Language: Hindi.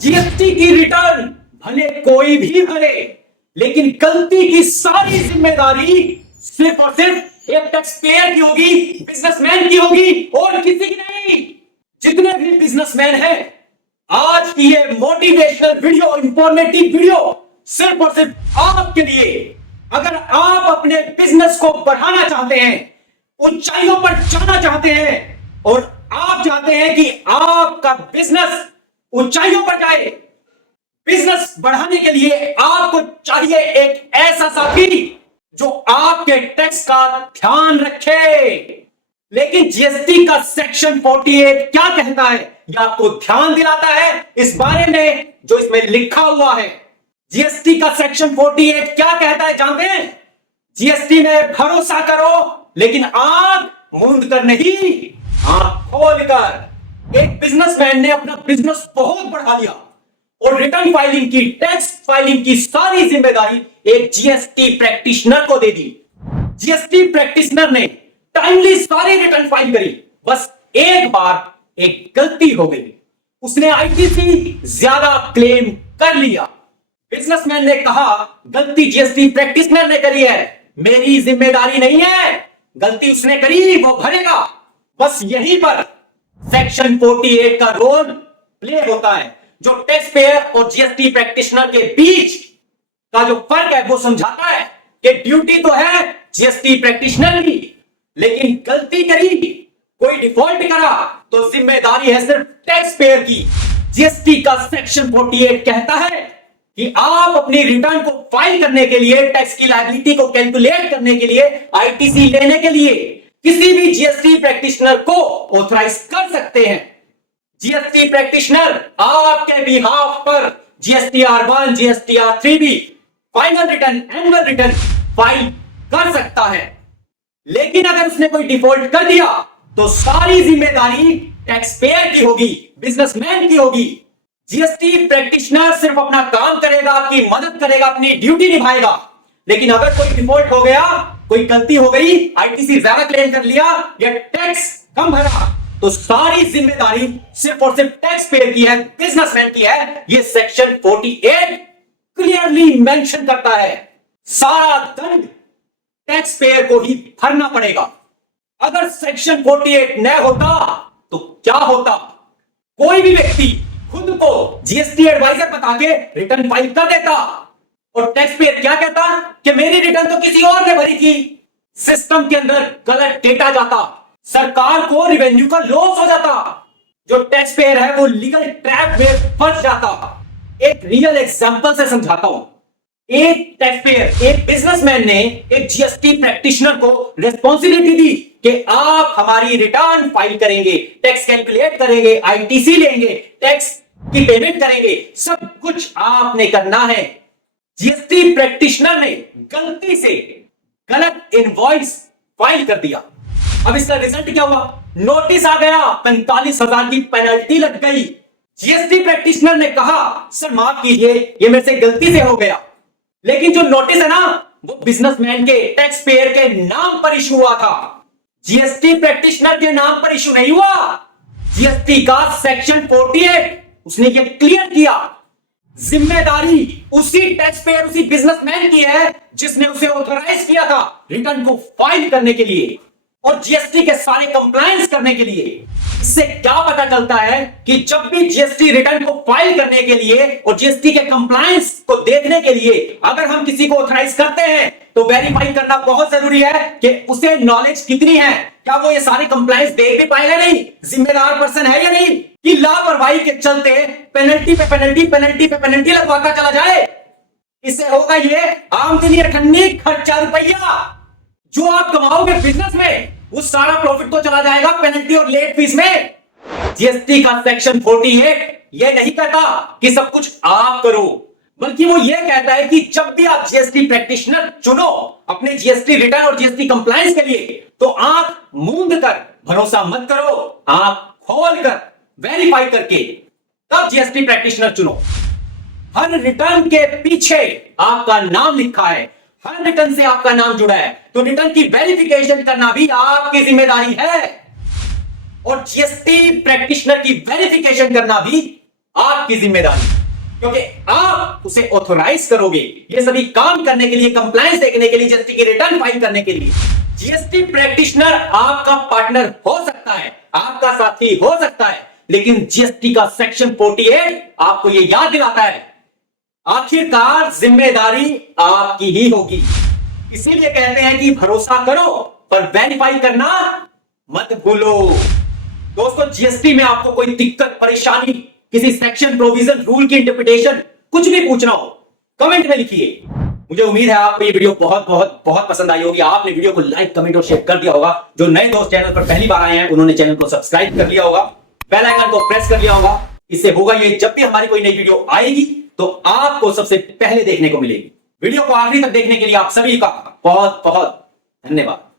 जीएसटी की रिटर्न भले कोई भी भरे, लेकिन गलती की सारी जिम्मेदारी सिर्फ और सिर्फ एक टैक्स पेयर की होगी, बिजनेसमैन की होगी और किसी की नहीं। जितने भी बिजनेसमैन हैं, आज की ये मोटिवेशनल वीडियो, इंफॉर्मेटिव वीडियो सिर्फ और सिर्फ आपके लिए। अगर आप अपने बिजनेस को बढ़ाना चाहते हैं, ऊंचाइयों पर जाना चाहते हैं और आप चाहते हैं कि आपका बिजनेस ऊंचाइयों पर जाए, बिजनेस बढ़ाने के लिए आपको चाहिए एक ऐसा साथी जो आपके टैक्स का ध्यान रखे। लेकिन जीएसटी का सेक्शन 48 क्या कहता है, यह आपको ध्यान दिलाता है इस बारे में जो इसमें लिखा हुआ है। जीएसटी का सेक्शन 48 क्या कहता है जानते हैं? जीएसटी में भरोसा करो, लेकिन आंख मूंद कर नहीं, आंख खोल कर। एक बिजनेसमैन ने अपना बिजनेस बहुत बढ़ा लिया और रिटर्न फाइलिंग की, टैक्स फाइलिंग की सारी जिम्मेदारी एक जीएसटी प्रैक्टिशनर को दे दी। जीएसटी प्रैक्टिशनर ने टाइमली सारी रिटर्न फाइल करी, बस एक बार एक गलती हो गई, उसने आईटीसी ज्यादा क्लेम कर लिया। बिजनेसमैन ने कहा गलती जीएसटी प्रैक्टिशनर ने करी है, मेरी जिम्मेदारी नहीं है, गलती उसने करी वो भरेगा। बस यहीं पर सेक्शन 48 का रोल प्ले होता है, जो टैक्स पेयर और जीएसटी प्रैक्टिशनर के बीच का जो फर्क है वो समझाता है कि ड्यूटी तो है जीएसटी प्रैक्टिशनर की, लेकिन गलती करी, कोई डिफॉल्ट करा तो जिम्मेदारी है सिर्फ टैक्स पेयर की। जीएसटी का सेक्शन 48 कहता है कि आप अपनी रिटर्न को फाइल करने के लिए, टैक्स की लायबिलिटी को कैलकुलेट करने के लिए, आईटीसी लेने के लिए किसी भी जीएसटी प्रैक्टिशनर को ऑथराइज कर सकते हैं। जीएसटी प्रैक्टिशनर आपके बिहाफ पर जीएसटीआर1, जीएसटीआर3 भी final return, annual return file कर सकता है। लेकिन अगर उसने कोई डिफॉल्ट कर दिया तो सारी जिम्मेदारी टैक्स पेयर की होगी, बिजनेसमैन की होगी। जीएसटी प्रैक्टिशनर सिर्फ अपना काम करेगा, आपकी मदद करेगा, अपनी ड्यूटी निभाएगा। लेकिन अगर कोई डिफॉल्ट हो गया, कोई गलती हो गई, आईटीसी ज्यादा क्लेम कर लिया या टैक्स कम भरा, तो सारी जिम्मेदारी सिर्फ और सिर्फ टैक्स पेयर की है, बिजनेसमैन की है। ये सेक्शन 48 क्लियरली मेंशन करता है। सारा दंड टैक्स पेयर को ही भरना पड़ेगा। अगर सेक्शन 48 न होता तो क्या होता? कोई भी व्यक्ति खुद को जीएसटी एडवाइजर बता के रिटर्न फाइल कर देता और टैक्स पेयर क्या कहता कि मेरी रिटर्न तो किसी और ने भरी थी। सिस्टम के अंदर गलत डेटा जाता, सरकार को रेवेन्यू का लॉस हो जाता, जो टैक्स पेयर है वो लीगल ट्रैप में फंस जाता। एक रियल एग्जांपल से समझाता हूं। एक टैक्स पेयर, एक बिजनेसमैन ने एक जीएसटी प्रैक्टिशनर को रिस्पॉन्सिबिलिटी दी कि आप हमारी रिटर्न फाइल करेंगे, टैक्स कैलकुलेट करेंगे, आईटीसी लेंगे, टैक्स की पेमेंट करेंगे, सब कुछ आपने करना है। जीएसटी प्रैक्टिशनर ने गलती से गलत इनवॉइस फाइल कर दिया। अब इसका रिजल्ट क्या हुआ? नोटिस आ गया, 45,000 की पेनल्टी लग गई। जीएसटी प्रैक्टिशनर ने कहा सर माफ कीजिए, ये मेरे से गलती से हो गया। लेकिन जो नोटिस है ना, वो बिजनेसमैन के, टैक्स पेयर के नाम पर इशू हुआ था, जीएसटी प्रैक्टिशनर के नाम पर इशू नहीं हुआ। जीएसटी का सेक्शन 48 उसने ये क्लियर किया, जिम्मेदारी उसी टैक्स पेयर, उसी बिजनेसमैन की है जिसने उसे ऑथराइज किया था रिटर्न को फाइल करने के लिए और जीएसटी के सारे कंप्लायंस करने के लिए। इससे क्या पता चलता है कि जब भी जीएसटी रिटर्न को फाइल करने के लिए और जीएसटी के कंप्लायंस को देखने के लिए अगर हम किसी को ऑथराइज करते हैं तो वेरीफाई करना बहुत जरूरी है कि उसे नॉलेज कितनी है, क्या वो ये सारे कंप्लायंस देख भी पाएगा नहीं, जिम्मेदार पर्सन है या नहीं, कि लापरवाही के चलते पेनल्टी पे पेनल्टी, पेनल्टी पे पेनल्टी लगवाता चला जाए। इससे होगा ये आमदनी अठन्नी, खर्चा रुपया। जो आप कमाओगे बिजनेस में वो सारा प्रॉफिट तो चला जाएगा पेनल्टी और लेट फीस में। जीएसटी का सेक्शन 48 ये नहीं कहता कि सब कुछ आप करो, बल्कि वो ये कहता है कि जब भी आप जीएसटी प्रैक्टिशनर चुनो अपने जीएसटी रिटर्न और जीएसटी कंप्लायंस के लिए, तो आंख मूंद कर भरोसा मत करो, आंख खोल कर वेरीफाई करके तब जीएसटी प्रैक्टिशनर चुनो। हर रिटर्न के पीछे आपका नाम लिखा है, हर रिटर्न से आपका नाम जुड़ा है, तो रिटर्न की वेरिफिकेशन करना भी आपकी जिम्मेदारी है और जीएसटी प्रैक्टिशनर की वेरिफिकेशन करना भी आपकी आपकी जिम्मेदारी, क्योंकि आप उसे ऑथोराइज करोगे ये सभी काम करने के लिए, कंप्लायंस देखने के लिए, जीएसटी की रिटर्न फाइल करने के लिए। जीएसटी प्रैक्टिशनर आपका पार्टनर हो सकता है, आपका साथी हो सकता है, लेकिन जीएसटी का सेक्शन 48 आपको यह याद दिलाता है आखिरकार जिम्मेदारी आपकी ही होगी। इसीलिए कहते हैं कि भरोसा करो पर वेरीफाई करना मत भूलो। दोस्तों, जीएसटी में आपको कोई दिक्कत, परेशानी, किसी सेक्शन, प्रोविजन, रूल की इंटरप्रिटेशन, कुछ भी पूछना हो कमेंट में लिखिए। मुझे उम्मीद है आपको ये वीडियो बहुत बहुत बहुत पसंद आई होगी। आपने वीडियो को लाइक, कमेंट और शेयर कर दिया होगा। जो नए दोस्त चैनल पर पहली बार आए हैं उन्होंने चैनल को सब्सक्राइब कर लिया होगा, बेल आइकन को प्रेस कर लिया होगा। इससे होगा ये, जब भी हमारी कोई नई वीडियो आएगी तो आपको सबसे पहले देखने को मिलेगी। वीडियो को आखिरी तक देखने के लिए आप सभी का बहुत बहुत धन्यवाद।